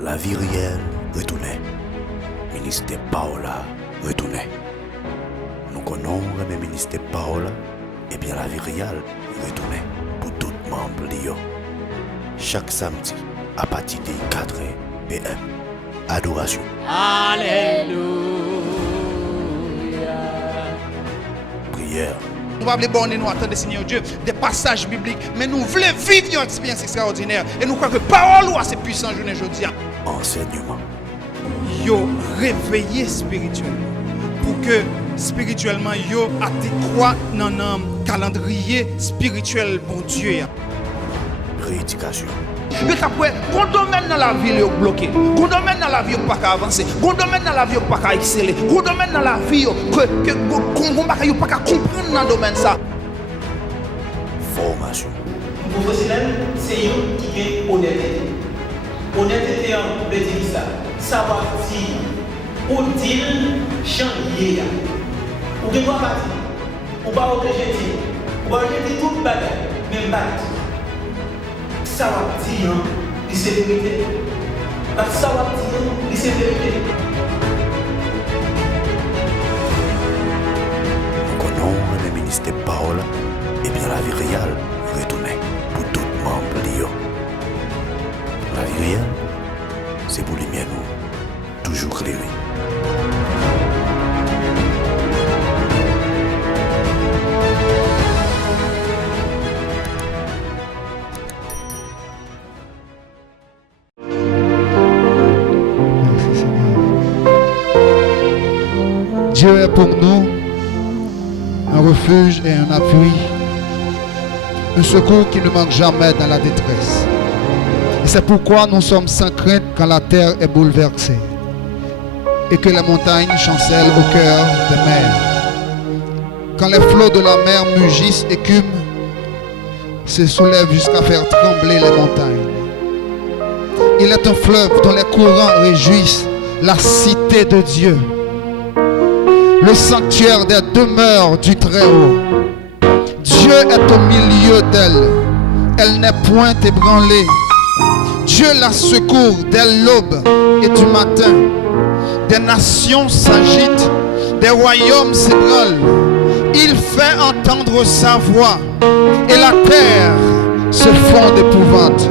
La vie réelle retournait. Ministère Paola retournait. Nous connaissons le ministère Paola, et bien la vie réelle retournait pour tout membre Lyon. Chaque samedi à partir de 4 p.m. Adoration. Alléluia. Prière. Nous ne voulons pas nous attendre, Seigneur Dieu, des passages bibliques, mais nous voulons vivre une expérience extraordinaire. Et nous croyons que parole ou assez puissant journée aujourd'hui. Enseignement. Yo réveillé spirituellement pour que spirituellement yo a te croire dans un calendrier spirituel bon Dieu. Prédication. Mais après, un domaine dans la vie est bloqué, un domaine dans la vie n'est pas avancer, un domaine dans la vie n'est pas exceller, un domaine dans la vie que qu'on pas comprendre dans le domaine ça. Formation. Professionnel, c'est eux qui est honnêteté. Honnêteté en veut dire ça. Savoir dire, ou dire, changer. Ou de quoi partir. Ou pas rejeter. Ou pas rejeter tout le bagage, même battre. Savoir dire, c'est vérité. Savoir dire, c'est vérité. Nous connaissons le ministère Paola, et bien la vie réelle retournait pour tout membre Lyon. La vie réelle, c'est pour les miens nous, toujours éclairés. Dieu est pour nous un refuge et un appui, un secours qui ne manque jamais dans la détresse. Et c'est pourquoi nous sommes sans crainte quand la terre est bouleversée et que les montagnes chancellent au cœur des mers. Quand les flots de la mer mugissent, écument, se soulèvent jusqu'à faire trembler les montagnes. Il est un fleuve dont les courants réjouissent la cité de Dieu, le sanctuaire des demeures du Très-Haut. Dieu est au milieu d'elle, elle n'est point ébranlée. Dieu la secourt dès l'aube et du matin. Des nations s'agitent, des royaumes s'ébranlent. Il fait entendre sa voix et la terre se fond d'épouvante.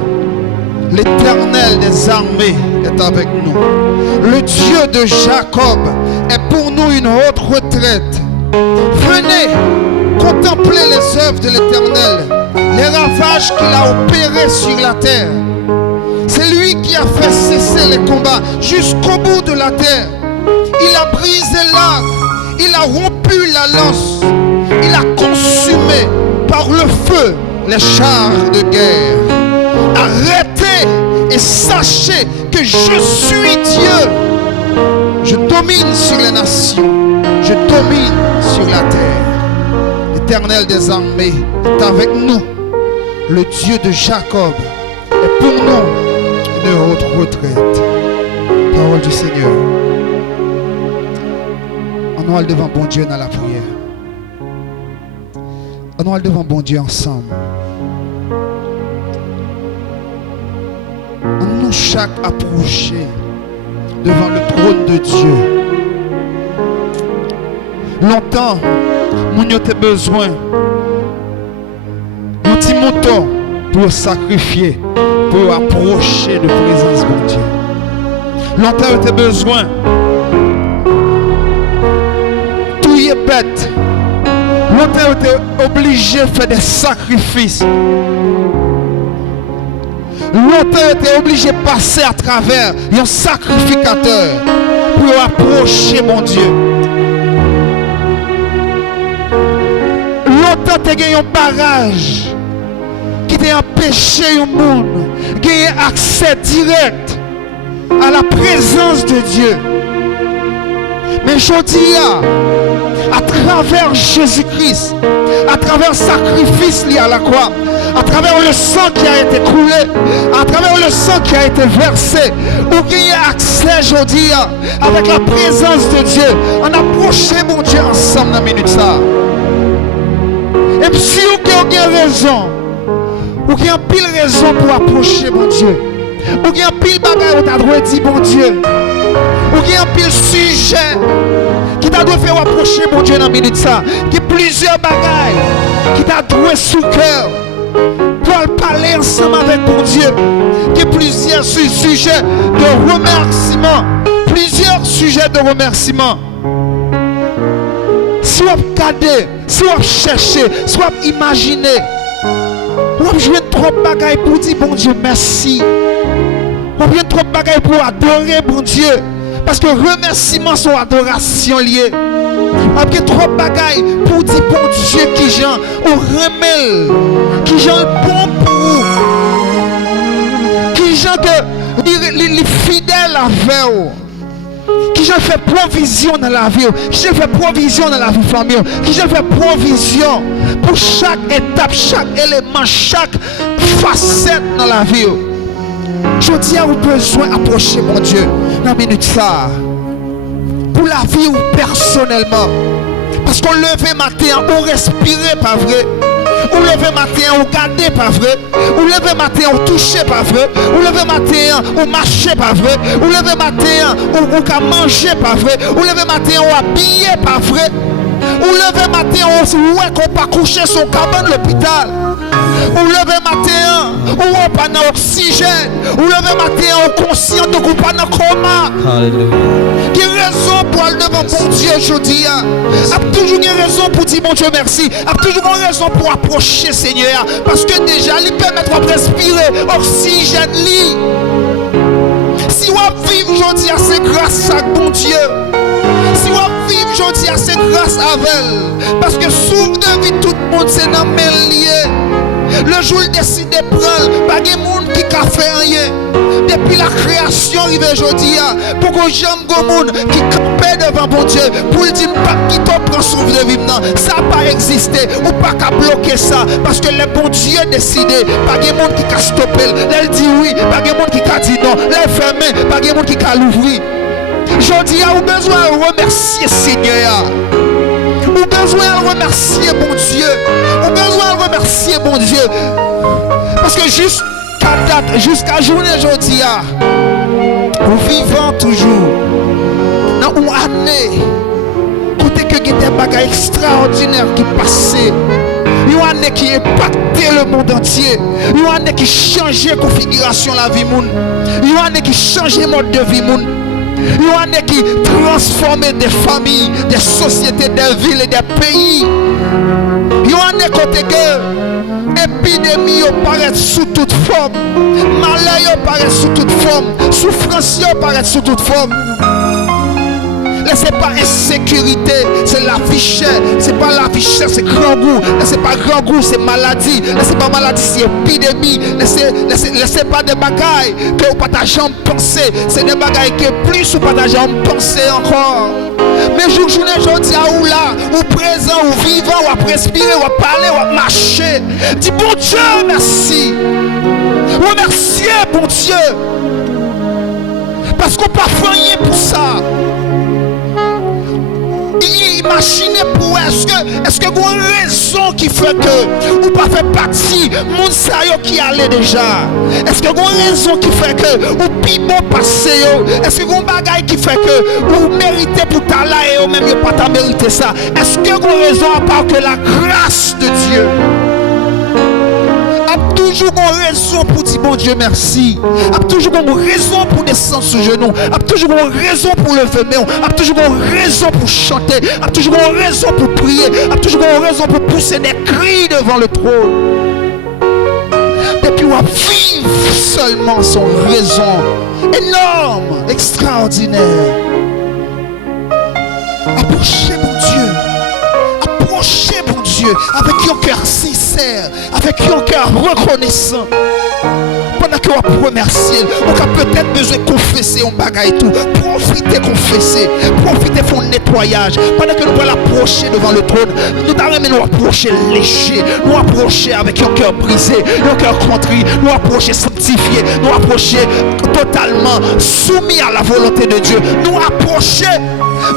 L'Éternel des armées est avec nous. Le Dieu de Jacob est pour nous une haute retraite. Venez contempler les œuvres de l'Éternel, les ravages qu'il a opérés sur la terre. C'est lui qui a fait cesser les combats jusqu'au bout de la terre. Il a brisé l'arc, il a rompu la lance, il a consumé par le feu les chars de guerre. Arrêtez et sachez que je suis Dieu. Je domine sur les nations, je domine sur la terre. L'Éternel des armées est avec nous. Le Dieu de Jacob est pour nous une haute retraite. Parole du Seigneur. On va devant bon Dieu dans la prière. On va devant bon Dieu ensemble. On nous chaque approcher devant le trône de Dieu. Longtemps, nous avons besoin d'un petit mouton pour sacrifier, pour approcher de présence de Dieu. Longtemps, nous avons besoin tout y est bête. Longtemps, nous avons obligé de faire des sacrifices. Longtemps était obligé de passer à travers un sacrificateur pour approcher mon Dieu. Longtemps tu as gagné un barrage qui t'a empêché au monde de gagner accès direct à la présence de Dieu. Mais je dis à travers Jésus-Christ, à travers le sacrifice lié à la croix, à travers le sang qui a été coulé, à travers le sang qui a été versé, vous gagnez accès aujourd'hui avec la présence de Dieu. On approche mon Dieu ensemble dans la minute ça. Et si vous avez raison, vous avez pile raison pour approcher mon Dieu. Ou bien pile bagaille ou t'a droit dit bon Dieu. Ou bien pile sujet qui t'a dû faire approcher mon Dieu dans la minute ça. Qui plusieurs bagailles qui t'a doué sous cœur pour parler ensemble avec mon Dieu. Qui plusieurs sujets de remerciement. Plusieurs sujets de remerciement. Si on regarde, si on cherche, si on imagine, on jouer trop de bagailles pour dire bon Dieu merci. On vient trop de bagailles pour adorer bon Dieu. Parce que remerciement sont adoration liée. On vient trop de bagailles pour dire bon Dieu qui j'en au remel, qui j'en bon pour vous. Qui j'en que les fidèles avec vous. Qui j'ai fait provision dans la vie, qui j'ai fait provision dans la vie familiale, qui j'ai fait provision pour chaque étape, chaque élément, chaque facette dans la vie. Je dis à vous besoin d'approcher mon Dieu dans la minute ça. Pour la vie ou personnellement. Parce qu'on levé matin, on respirait pas vrai. Ou levé matin, on gardait pas vrai. Ou levé matin, on touchait pas vrai. Ou levé matin, on marchait pas vrai. Ou levé matin, on mangeait pas vrai. Ou levé matin, on habillait pas vrai. Ou levé matin, on qu'on pas coucher son cabane l'hôpital. Ou levé matin, on pas dans oxygène. Ou levé matin, on conscient de qu'on pas dans coma. Alléluia. Quelle raison pour aller devant mon Dieu aujourd'hui? A toujours une raison pour dire mon Dieu merci. A toujours une raison pour approcher Seigneur. Parce que déjà, il permet de respirer oxygène. Si on vit aujourd'hui, c'est grâce à mon Dieu. Si on vit aujourd'hui, c'est grâce à elle. Parce que sous de vie, tout le monde c'est dans mes liés. Le jour où il décide de prendre, pas de monde qui a fait rien. Depuis la création arrivée aujourd'hui, pour que j'aime le monde qui campait devant mon Dieu, pour lui dire pas qui t'en prend son de vivre, ça n'a pas existé, ou pas qu'à bloquer ça, parce que le bon Dieu a décidé, pas de monde qui a stoppé, elle dit oui, pas de monde qui a dit non, elle fermé, pas de monde qui a l'ouvrir. Je dis, vous avez besoin de remercier Seigneur. Vous avez besoin de remercier mon Dieu. Vous avez besoin de remercier mon Dieu. Parce que jusqu'à date, jusqu'à journée aujourd'hui, nous vivons toujours dans une année côté que il y a des bagages extraordinaires qui passaient. Une année qui impactait le monde entier. Une année qui changeait la configuration de la vie. Une année qui changeait le mode de vie. Une année qui transformait des familles, des sociétés, des villes et des pays. Une année côté que épidémie apparaît sous toute forme, malheur apparaît sous toute forme, souffrance apparaît sous toute forme. Là, c'est pas insécurité, c'est la vie chère. C'est pas la vie chère, c'est grand goût. Là, c'est pas grand goût, c'est maladie. Là, c'est pas maladie, c'est épidémie. Là, c'est pas des bagailles que vous pas jamais penser. C'est des bagailles que plus vous pas jamais penser encore. Mais journée aujourd'hui, ou là, ou présent, ou vivant, ou à respirer, ou à parler, ou à marcher. Dis bon Dieu, merci. Remerciez bon Dieu. Parce qu'on pas fait rien pour ça. Imaginez pour est-ce que vous avez une raison qui fait que vous pas fait partie mon sayo qui allait déjà. Est-ce que vous avez une raison qui fait que vous piment passé. Est-ce que vous avez une bagaille qui fait que vous méritez pour ta là et vous même pas ta mérité ça. Est-ce que vous avez raison à part que la grâce de Dieu a toujours une raison pour dire bon Dieu merci. A toujours une raison pour descendre sous genoux. A toujours une raison pour lever main. A toujours une raison pour chanter. A toujours une raison pour prier. A toujours une raison pour pousser des cris devant le trône. Depuis on vivre seulement son raison énorme, extraordinaire. Approchez mon Dieu. Approchez mon Dieu avec un cœur sincère, avec un cœur reconnaissant. Pendant que vous remerciez, on a peut-être besoin de confesser un bagage et tout. Profitez, confesser. Profitez de faire un nettoyage. Pendant que nous allons approcher devant le trône, nous allons nous approcher léger, nous approcher avec un cœur brisé, un cœur contrit, nous approcher sanctifié, nous approcher totalement soumis à la volonté de Dieu. Nous approcher,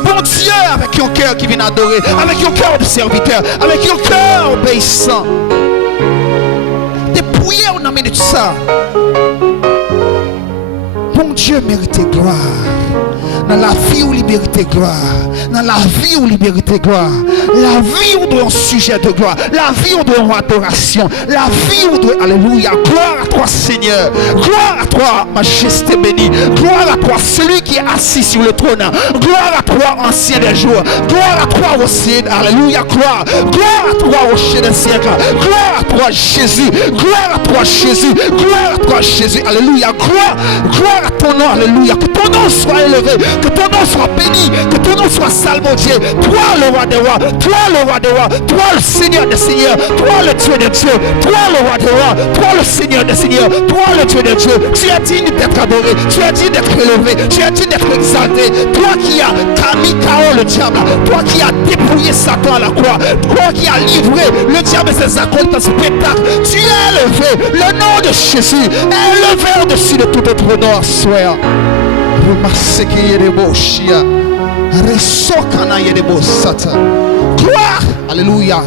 bon Dieu, avec un cœur qui vient adorer, avec un cœur de serviteur, avec un cœur obéissant. Dépouillez, on a mis de ça. bon Dieu mérite gloire. Dans la vie où il mérite gloire. Dans la vie où il mérite gloire. La vie où doit un sujet de gloire. La vie où doit une adoration. La vie où doit... Alléluia. Gloire à toi Seigneur. Gloire à toi majesté bénie. Gloire à toi celui qui est assis sur le trône. Gloire à toi ancien des jours. Gloire à toi au ciel. Alléluia. Gloire. Gloire à toi au chef des siècles. Gloire à toi Jésus. Gloire à toi Jésus. Gloire à toi Jésus. Alléluia. Gloire à ton nom. Alléluia. Que ton nom soit élevé. Que ton nom soit béni. Que ton nom soit salmodié. Toi le roi des rois. Toi le roi des rois. Toi le Seigneur des seigneurs. Toi le Dieu des dieux. Toi le roi des rois. Toi le Seigneur des seigneurs. Toi le Dieu des dieux. Tu es digne d'être adoré. Tu es digne d'être élevé. Tu es digne d'être exalté. Toi qui as mis KO le diable. Toi qui as dépouillé Satan à la croix. Toi qui as livré le diable et ses acolytes en spectacle. Tu es élevé. Le nom de Jésus est élevé au-dessus de tout autre nom. Sois. Gloire. Alléluia.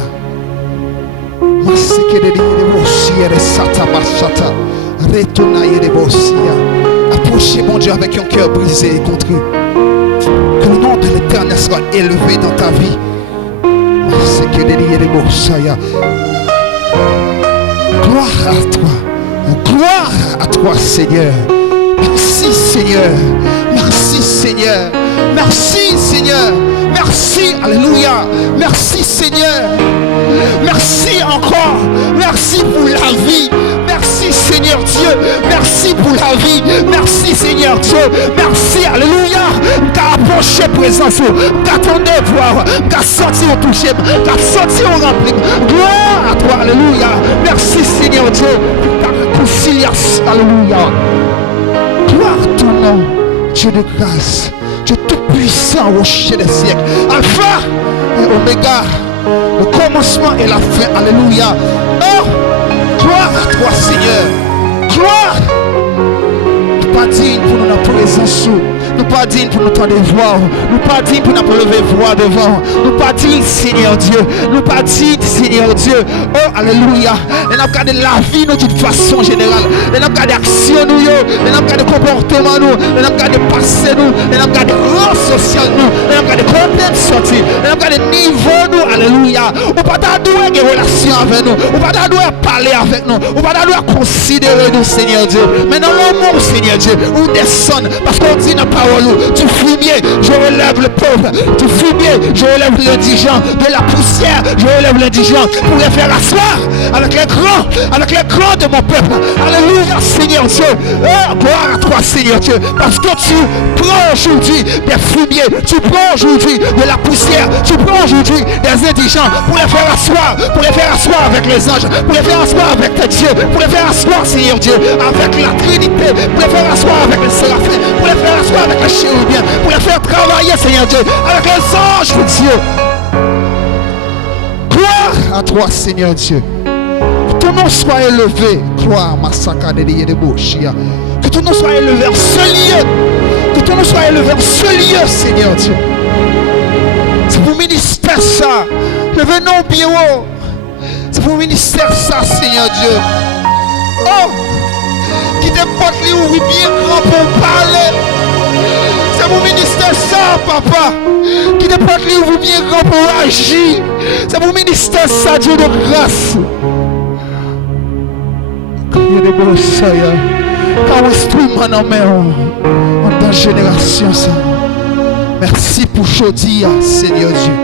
Approchez mon Dieu avec un cœur brisé et contrit. Que le nom de l'Éternel soit élevé dans ta vie. Gloire à toi. Gloire à toi Seigneur. Merci Seigneur. Merci Seigneur. Merci Seigneur. Merci. Alléluia. Merci Seigneur. Merci encore. Merci pour la vie. Merci Seigneur Dieu. Merci pour la vie. Merci Seigneur Dieu. Merci. Alléluia. T'as approché présence. T'attendais voir. T'as senti au toucher. T'as senti au rempli. Gloire à toi. Alléluia. Merci Seigneur Dieu. Pour ta réconciliation. Alléluia. Gloire à ton nom. Dieu de grâce. Dieu tout-puissant, rocher des siècles. Alpha et Oméga. Le commencement et la fin. Alléluia. Oh, gloire à toi, Seigneur. Gloire. Nous pas dignes pour notre présence. Nous pas dignes pour nous tendre voir. Nous pas dignes pour nous lever voix devant. Nous pas dignes, Seigneur Dieu. Nous pas dignes, Seigneur Dieu. Oh, alléluia. Et nous regardons la vie nous d'une façon générale. Et nous regardons l'action nous. Et nous regardons le comportement nous. Et nous regardons le passé nous. Et nous regardons le rang social nous. Et nous regardons combien de sorties. Et nous regardons le niveau nous. Alléluia. Ou pas d'adouer des relations avec nous. Ou pas d'adouer parler avec nous. Ou pas d'adouer considérer nous, Seigneur Dieu. Mais dans l'amour, Seigneur Dieu, ou descend. Parce qu'on dit notre parole. Du fumier, je relève le pauvre. Du fumier, je relève l'indigent. De la poussière, je relève l'indigent. Pour les faire asseoir avec les grands de mon peuple. Alléluia, Seigneur Dieu. Oh, gloire à toi, Seigneur Dieu. Parce que tu prends aujourd'hui des fumiers. Tu prends aujourd'hui de la poussière. Tu prends aujourd'hui des indigents. Pour les faire asseoir. Pour les faire asseoir avec les anges. Pour les faire asseoir avec tes dieux. Pour les faire asseoir, Seigneur Dieu. Avec la Trinité. Pour les faire asseoir avec les séraphins. Pour les faire asseoir avec les chérubins, pour les faire travailler, Seigneur Dieu, avec les anges de Dieu. Gloire à toi, Seigneur Dieu. Que ton nom soit élevé. Gloire, Massaka de Boshia. Que ton nom soit élevé en ce lieu. Que ton nom soit élevé en ce lieu, Seigneur Dieu. C'est pour ministère ça. Levez-nous au bureau. C'est pour ministère ça, Seigneur Dieu. Oh! Qui te porte les ouvriers bien grand pour parler. C'est mon ministère ça, papa. Qui te porte les ouvriers bien grand pour agir. C'est mon ministère ça, Dieu de grâce. Criez des beaux sailles. Quand instrument en main, en tant génération ça. Merci pour aujourd'hui, Seigneur Dieu.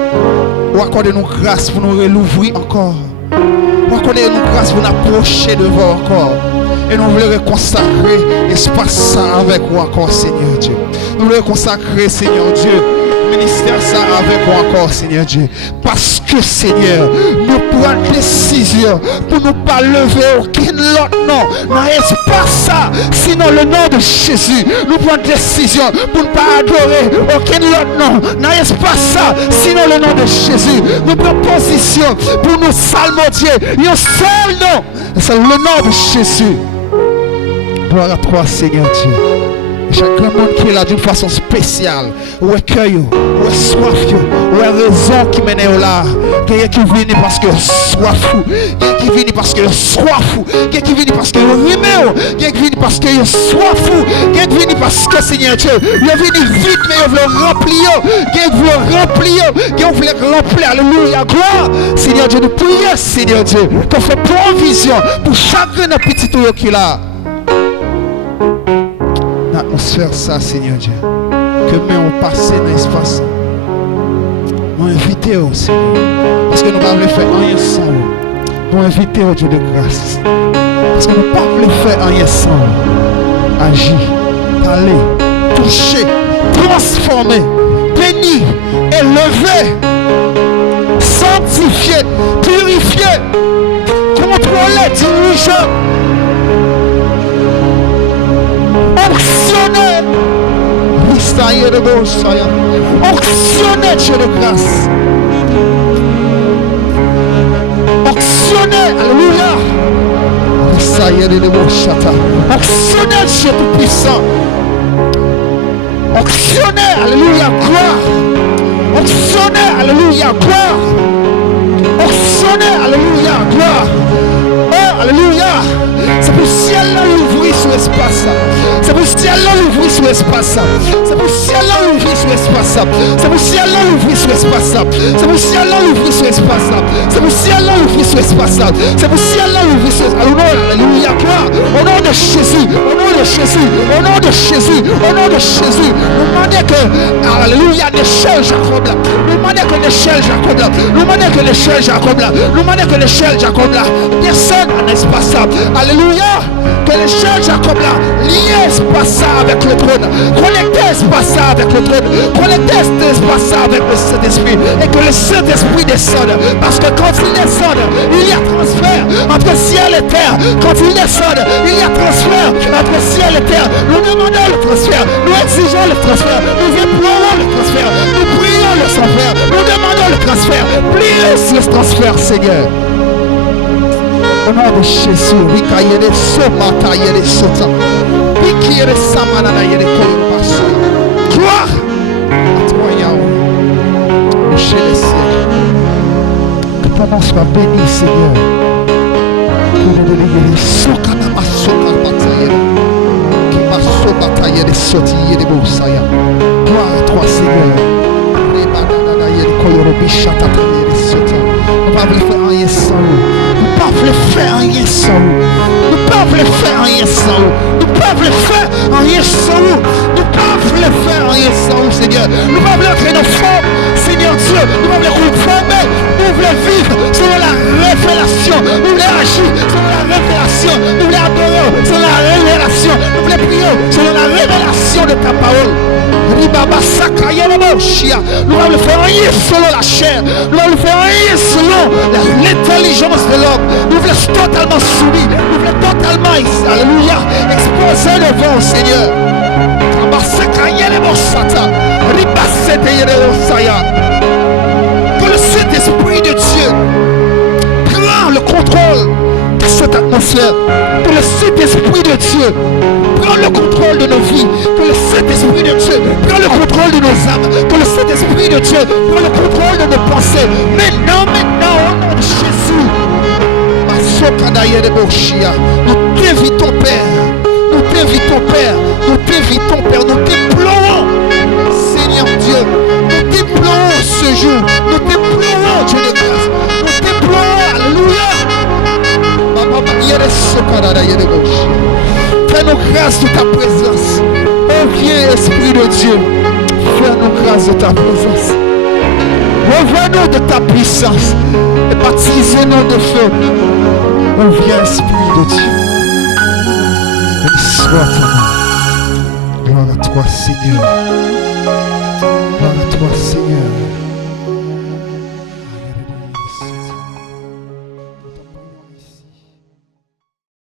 Ou accordez-nous grâce pour nous l'ouvrir encore. Ou accordez-nous grâce pour nous approcher devant encore. Et nous voulons consacrer espace ça avec vous encore, Seigneur Dieu. Nous voulons consacrer, Seigneur Dieu, ministère ça avec vous encore, Seigneur Dieu. Parce que, Seigneur, nous prenons décision pour ne pas lever aucun autre nom dans l'espace ça, sinon le nom de Jésus. Nous prenons décision pour ne pas adorer aucun autre nom dans l'espace ça, sinon le nom de Jésus. Nous prenons position pour nous salmodier un seul nom, c'est le nom de Jésus. Gloire à toi, Seigneur Dieu. Chaque monde qui est là d'une façon spéciale, ou est cœur, ou est soif, ou est raison qui mène là. Quelqu'un qui vient parce que soif fou, quelqu'un qui vient parce que soif fou, quelqu'un qui vient parce que rimé, quelqu'un qui vient parce que soif fou, quelqu'un qui vient Seigneur Dieu. Ils sont venus vite, mais ils veulent remplir. Ils veulent remplir. Ils veulent remplir. Alléluia. Gloire. Seigneur Dieu, nous prions, Seigneur Dieu, qu'on fait provision pour chacun de petit tout qui est là. L'atmosphère, ça, Seigneur Dieu. Que mais on passe dans l'espace. Nous invitons, Seigneur. Parce que nous ne pouvons pas faire rien sans vous. Nous invitons, Dieu de grâce. Parce que nous ne pouvons pas faire rien sans vous. Agir, parler, toucher, transformer, bénir, élever, sanctifier, purifier, contrôler, diriger, actionner, actionner, Dieu de grâce, actionner, alléluia. Actionnez Dieu tout-puissant. Actionnez, alléluia, gloire. Actionnez, alléluia, gloire. Actionnez, alléluia, gloire. Oh, alléluia. C'est pour le ciel là l'ouvrir sur l'espace. C'est pour le ciel là l'ouvrir sur l'espace. C'est pour le ciel là l'ouvrir sur l'espace. C'est pour le ciel là l'ouvrir sur l'espace. C'est pour le ciel là l'ouvrir sur l'espace. C'est pour le ciel là l'ouvrir sur l'espace. C'est pour le ciel là l'ouvrir sur l'espace. Alléluia, gloire. Au nom de Jésus. Au nom de Jésus. Au nom de Jésus. Au nom de Jésus. Nous demandons que, alléluia, l'échelle Jacob là. Nous demandons que l'échelle Jacob là. Nous demandons que l'échelle Jacob là. Nous demandons que l'échelle Jacob là. Personne n'est pas ça. Alléluia. Que l'échelle Jacob là. Lié espace avec le trône. Connecté espace avec le trône. Connecté espace avec le Saint-Esprit. Et que le Saint-Esprit descende. Parce que quand il descend, il y a transfert entre ciel et terre. Quand il descend, il y a transfert entre ciel et terre. Nous demandons le transfert. Nous exigeons le transfert. Nous implorons le transfert. Nous prions le transfert. Nous demandons le transfert. Pliez ce transfert, Seigneur. Au nom de Jésus, Rikayere Somata Yere Sota, Rikayere Samana Yere Koyobasu. Gloire à toi, Yahweh, le ciel et ciel. Que ton nom soit béni, Seigneur. Que le délégué Sokana Masoka Batayere, qui Maso Batayere Soti Yere Bosaya. Gloire à toi, Seigneur. Rebanana Yere Koyorobishata Yere Sota. On va le faire en Yesau. Nous ne pouvons le faire rien sans vous. Nous ne pouvons le faire rien sans vous. Nous ne pouvons le faire rien sans vous. Nous ne pouvons le faire rien sans vous, Seigneur. Nous pouvons entrer dans nos formes, Seigneur Dieu. Nous pouvons le conformer. Nous voulons vivre selon la révélation. Nous voulons agir selon la révélation. Nous voulons adorer selon la révélation. Nous voulons prier selon la révélation de ta parole. Nous allons le faire rien selon la chair. Nous allons le faire rien selon l'intelligence de l'homme. Nous voulons totalement soumis. Nous voulons totalement, alléluia, exposer devant, Seigneur. Que le Saint-Esprit de Dieu prend le contrôle de cette atmosphère. Que le Saint-Esprit de Dieu prend le contrôle de nos vies. Que le Saint-Esprit de Dieu prend le contrôle de nos âmes. Que le Saint-Esprit de Dieu prend le contrôle de nos pensées. Maintenant, au nom de Jésus. Nous t'invitons, Père. Nous t'invitons, Père. Nous t'invitons, Père. Nous t'implorons, Seigneur Dieu. Nous t'implorons ce jour. Nous t'implorons, Dieu de grâce. Nous t'implorons, alléluia. Fais-nous grâce de ta présence. Oh, viens, Esprit de Dieu. Fais-nous grâce de ta présence. Revenons de ta puissance et baptisez-nous de feu. Oh, viens, Esprit de Dieu. Béni soit ton nom. Gloire à toi, Seigneur. Gloire à toi, Seigneur.